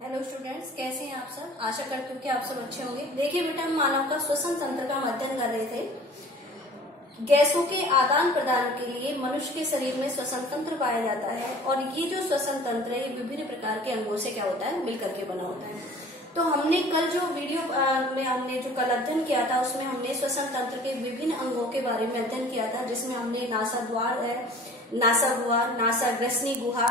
Hello students, कैसे हैं आप सब। आशा करती हूँ कि आप सब अच्छे होंगे। देखिए बेटा, हम मानव का श्वसन तंत्र का अध्ययन कर रहे थे। गैसों के आदान प्रदान के लिए मनुष्य के शरीर में श्वसन तंत्र पाया जाता है और ये जो श्वसन तंत्र है ये विभिन्न प्रकार के अंगों से क्या होता है, मिलकर के बना होता है। तो हमने कल जो वीडियो में हमने जो कल अध्ययन किया था उसमें हमने श्वसन तंत्र के विभिन्न अंगों के बारे में अध्ययन किया था, जिसमें हमने नासा द्वार है, नासा गुहा, नासा ग्रसनी गुहा,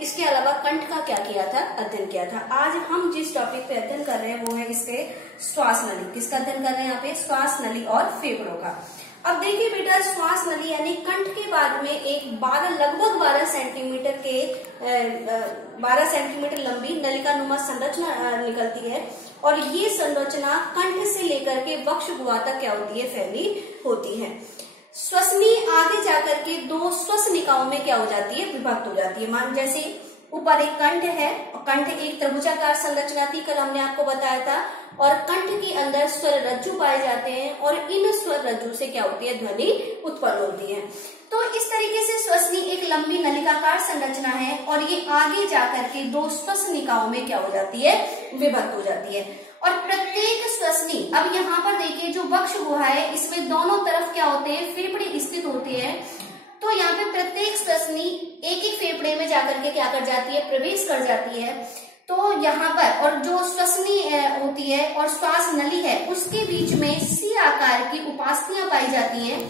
इसके अलावा कंठ का क्या किया था, अध्ययन किया था। आज हम जिस टॉपिक पे अध्ययन कर रहे हैं वो है इसके श्वास नली। किसका अध्ययन कर रहे हैं यहाँ पे? श्वास नली और फेफड़ों का। अब देखिए बेटा, श्वास नली यानी कंठ के बाद में एक लगभग 12 सेंटीमीटर लंबी नलिका नुमा संरचना निकलती है और ये संरचना कंठ से लेकर के वक्ष गुहा तक क्या होती है, फैली होती है। श्वसनी आगे जाकर के दो श्वसनिकाओं में क्या हो जाती है, विभक्त हो जाती है। मान जैसे ऊपर एक कंठ है और कंठ एक त्रिभुजाकार संरचना थी, कल हमने आपको बताया था, और कंठ के अंदर स्वर रज्जु पाए जाते हैं और इन स्वर रज्जु से क्या होती है, ध्वनि उत्पन्न होती है। तो इस तरीके से श्वसनी एक लंबी नलिकाकार संरचना है और ये आगे जाकर के दो श्वसनिकाओं में क्या हो जाती है, विभक्त हो जाती है। और प्रत्येक श्वसनी, अब यहाँ पर देखिए जो वक्ष गुहा है इसमें दोनों तरफ क्या होते हैं, फेफड़े स्थित होते हैं। तो यहाँ पे प्रत्येक श्वसनी एक एक फेफड़े में जाकर के क्या कर जाती है, प्रवेश कर जाती है। तो यहाँ पर और जो श्वसनी होती है और श्वास नली है उसके बीच में सी आकार की उपास्थियां पाई जाती हैं।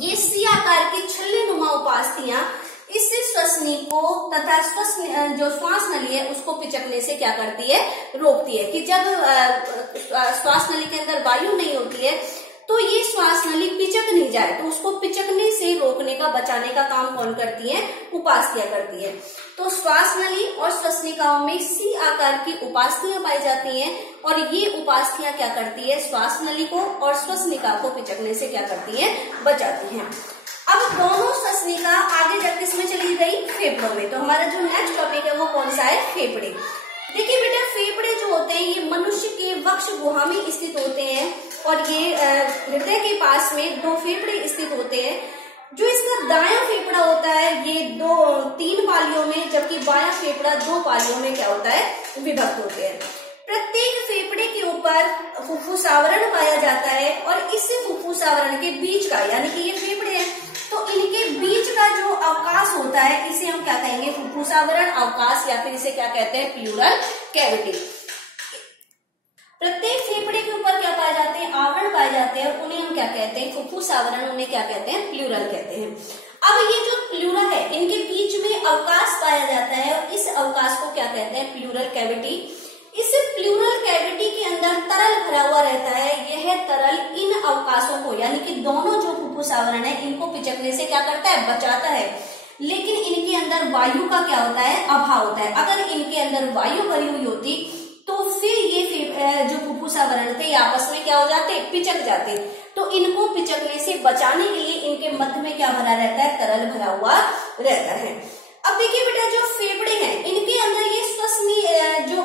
ये सी आकार की छल्ले नुमा उपास्थियां इस श्वसनी को तथा जो श्वास नली है उसको पिचकने से क्या करती है, रोकती है। कि जब श्वास नली के अंदर वायु नहीं होती है तो ये श्वास नली पिचक नहीं जाए, तो उसको पिचकने से रोकने का, बचाने का काम कौन करती है, उपास्थियां करती है। तो श्वास नली और श्वसनिकाओं में सी आकार की उपास्थियां पाई जाती हैं और ये उपास्थियां क्या करती है, श्वास नली को और श्वसनिका को पिचकने से क्या करती है, बचाती हैं। अब दोनों श्वसनिका आगे जाकर किसमें चली गई, फेफड़ों में। तो हमारा जो नेक्स्ट टॉपिक है वो कौन सा है, फेफड़े। देखिए बेटा, फेफड़े जो होते हैं ये मनुष्य के वक्ष गुहा में स्थित होते हैं और ये हृदय के पास में दो फेफड़े स्थित होते हैं। जो इसका दायां फेफड़ा होता है ये 3 पालियों में, जबकि बायां फेफड़ा 2 पालियों में क्या होता है, विभक्त होते हैं। प्रत्येक फेफड़े के ऊपर फुफ्फुस आवरण पाया जाता है और इस फुफ्फुस आवरण के बीच का, यानी कि ये फेफड़े हैं तो इनके बीच का जो अवकाश होता है इसे हम क्या कहेंगे, फुफ्फुस आवरण, अवकाश, या फिर इसे क्या कहते हैं, प्लूरल कैविटी। प्रत्येक फेफड़े के ऊपर क्या पाए जाते हैं, आवरण पाए जाते हैं, उन्हें हम क्या कहते हैं, फुफ्फुस आवरण, उन्हें क्या कहते हैं, प्लूरल कहते हैं। अब ये जो प्लूरा है इनके बीच में अवकाश पाया जाता है और इस अवकाश को क्या कहते हैं, प्लूरल कैविटी। इस प्लूरल कैविटी के अंदर तरल भरा हुआ रहता है। यह तरल इन अवकाशों को, यानी कि दोनों जो फुफ्फुस आवरण है इनको पिचकने से क्या करता है, बचाता है। लेकिन इनके अंदर वायु का क्या होता है, अभाव होता है। अगर इनके अंदर वायु भरी हुई होती तो फिर ये जो फुफ्फुस आवरण थे आपस में क्या हो जाते, पिचक जाते। तो इनको पिचकने से बचाने के लिए इनके मध्य में क्या भरा रहता है, तरल भरा हुआ रहता है। अब देखिए बेटा, जो फेफड़े हैं इनके अंदर ये श्वसनी जो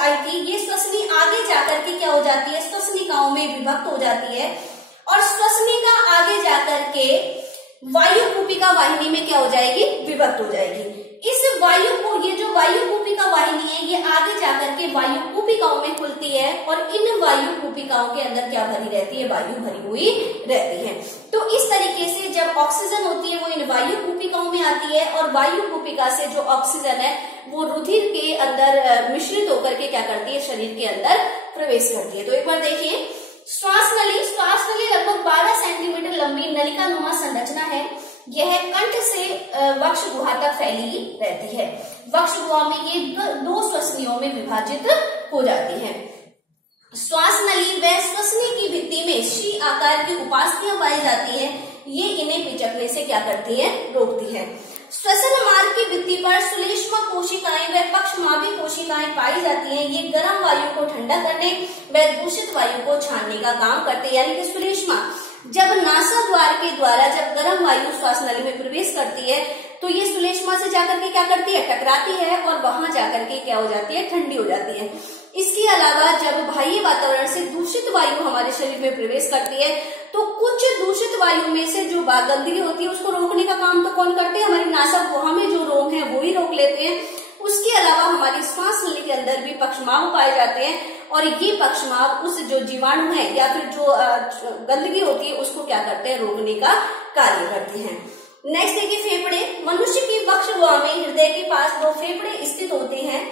आई थी, ये श्वसनी आगे जाकर के क्या हो जाती है, श्वसनिकाओं में विभक्त हो जाती है और श्वसनिका आगे जाकर के वायु कूपिका वाहिनी में क्या हो जाएगी, विभक्त हो जाएगी। इस वायु को, ये जो वायु कूपिका वाहिनी है ये आगे जाकर के वायु कूपिकाओं में खुलती है और इन वायु कूपिकाओं के अंदर क्या भरी रहती है, वायु भरी हुई रहती है। तो इस तरीके से जब ऑक्सीजन होती है वो इन वायु कूपिकाओं में आती है और वायु कूपिका से जो ऑक्सीजन है वो रुधिर के अंदर मिश्रित होकर के क्या करती है, शरीर के अंदर प्रवेश करती है। तो एक बार देखिए, श्वास नली लगभग 12 सेंटीमीटर लंबी नलिका नुमा संरचना है। यह कंठ से वक्ष गुहा तक फैली रहती है। वक्ष गुहा में ये दो श्वसनियों में विभाजित हो जाती है। श्वास नली व श्वसनी की भित्ति में शी आकार की उपास्थियां पाई जाती है। ये इन्हें पिचकने से क्या करती है, रोकती है। श्वसन मार्ग की भित्ति पर सुलेष्मा कोशिकाएं व पक्षमावी कोशिकाएं पाई जाती हैं। ये गर्म वायु को ठंडा करने व दूषित वायु को छानने का काम करते हैं। यानी कि सुलेष्मा जब नासा द्वार के द्वारा जब गर्म वायु श्वास नली में प्रवेश करती है तो ये सुलेष्मा से जाकर के क्या करती है, टकराती है और वहां जाकर के क्या हो जाती है, ठंडी हो जाती है। इसके अलावा जब बाह्य वातावरण से दूषित वायु हमारे शरीर में प्रवेश करती है तो कुछ दूषित वायु में से जो गंदगी होती है उसको रोकने का काम तो कौन करते हैं, हमारी नासा गुहा में जो रोग है वो ही रोक लेते हैं। उसके अलावा हमारी श्वास नली के अंदर पक्षमाव पाए जाते हैं और ये पक्षमाव उस जो जीवाणु है या फिर जो गंदगी होती है उसको क्या करते हैं, रोकने का कार्य करते हैं। नेक्स्ट देखिए फेफड़े। मनुष्य की वक्ष गुहा में हृदय के पास 2 फेफड़े स्थित होते हैं।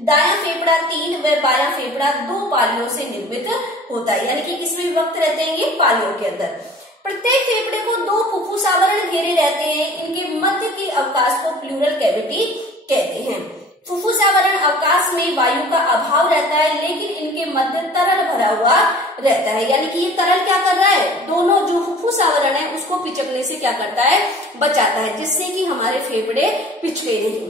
दायां फेफड़ा 3 व बायां फेफड़ा 2 पालियों से निर्मित होता है, यानी कि किसमें विभक्त रहते हैं, ये पालियों के अंदर। प्रत्येक फेफड़े को 2 फुफ्फुस आवरण घेरे रहते हैं। इनके मध्य के अवकाश को प्लूरल कैविटी कहते हैं। फुफ्फुस आवरण अवकाश में वायु का अभाव रहता है, लेकिन इनके मध्य तरल भरा हुआ रहता है, यानी कि ये तरल क्या कर रहा है, दोनों जो फुफ्फुस आवरण है उसको पिचकने से क्या करता है, बचाता है, जिससे कि हमारे फेफड़े पिचके नहीं।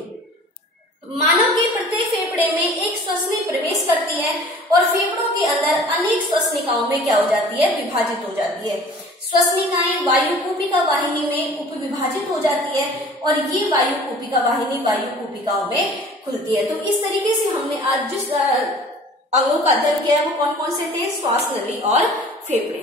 मानव के प्रत्येक फेफड़े में एक श्वसनी प्रवेश करती है और फेफड़ों के अंदर अनेक श्वसनिकाओं में क्या हो जाती है, विभाजित हो जाती है। श्वसनिकाएं वायु कूपिका वाहिनी में उपविभाजित हो जाती है और ये वायु कूपिका वाहिनी वायु कूपिकाओं में खुलती है। तो इस तरीके से हमने आज जिस अंगों का अध्ययन किया है वो कौन कौन से थे, श्वास नली और फेफड़े।